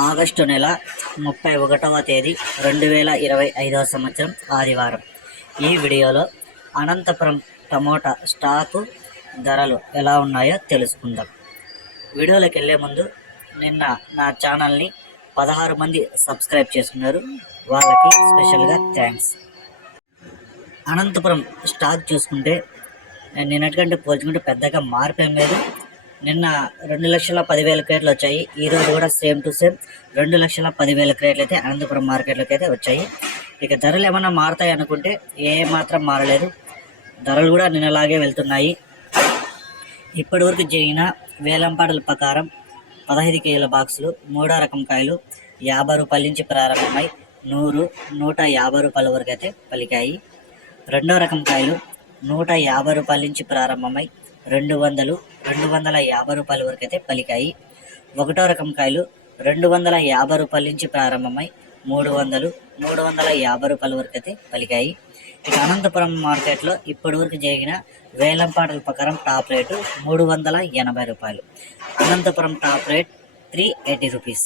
August నెల ముప్పై ఒకటవ తేదీ రెండు వేల ఇరవై ఐదవ సంవత్సరం ఆదివారం. ఈ వీడియోలో అనంతపురం టమోటా స్టాకు ధరలు ఎలా ఉన్నాయో తెలుసుకుందాం. వీడియోలోకి వెళ్ళే ముందు నిన్న నా ఛానల్ని పదహారు మంది సబ్స్క్రైబ్ చేసుకున్నారు. వాళ్ళకి స్పెషల్గా థ్యాంక్స్. అనంతపురం స్టాక్ చూసుకుంటే నిన్నటికంటే పోల్చుకుంటే పెద్దగా మార్పు ఏం లేదు. నిన్న రెండు లక్షల పదివేల క్రేట్లు వచ్చాయి. ఈ రోజు కూడా సేమ్ టు సేమ్ రెండు లక్షల పదివేల క్రేట్లు అయితే అనంతపురం మార్కెట్లోకి అయితే వచ్చాయి. ఇక ధరలు ఏమైనా మారుతాయి అనుకుంటే ఏ మాత్రం మారలేదు. ధరలు కూడా నిన్నలాగే వెళ్తున్నాయి. ఇప్పటివరకు జరిగిన వేలంపాటల ప్రకారం పదహైదు కేజీల బాక్సులు మూడో రకం కాయలు యాభై రూపాయల నుంచి ప్రారంభమై నూరు నూట యాభై రూపాయల వరకు అయితే పలికాయి. రెండో రకం కాయలు నూట యాభై రూపాయల నుంచి ప్రారంభమై రెండు వందలు రెండు వందల యాభై రూపాయల వరకు అయితే పలికాయి. ఒకటో రకం కాయలు రెండు వందల యాభై రూపాయల నుంచి ప్రారంభమై మూడు వందలు మూడు వందల యాభై రూపాయల వరకు అయితే పలికాయి. ఇక అనంతపురం మార్కెట్లో ఇప్పటి వరకు జరిగిన వేలంపాటల ప్రకారం టాప్ రేటు మూడు వందల ఎనభై రూపాయలు. Anantapur top rate three eighty rupees.